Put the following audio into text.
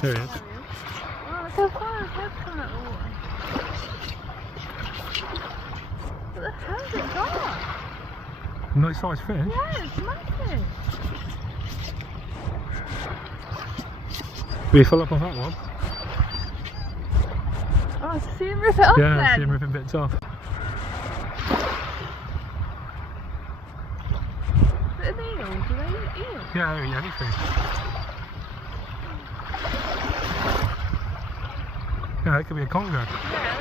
There he is. Oh, look how far his head's coming out of the water. What the hell's it got? Nice sized fish. Yeah, it's massive. Will you fill up on that one? Oh, see him rip it off Yeah, then. see him ripping bits off. Is it an eel? Do they eat eel? Yeah, anything. Yeah, it could be a conger. Yeah.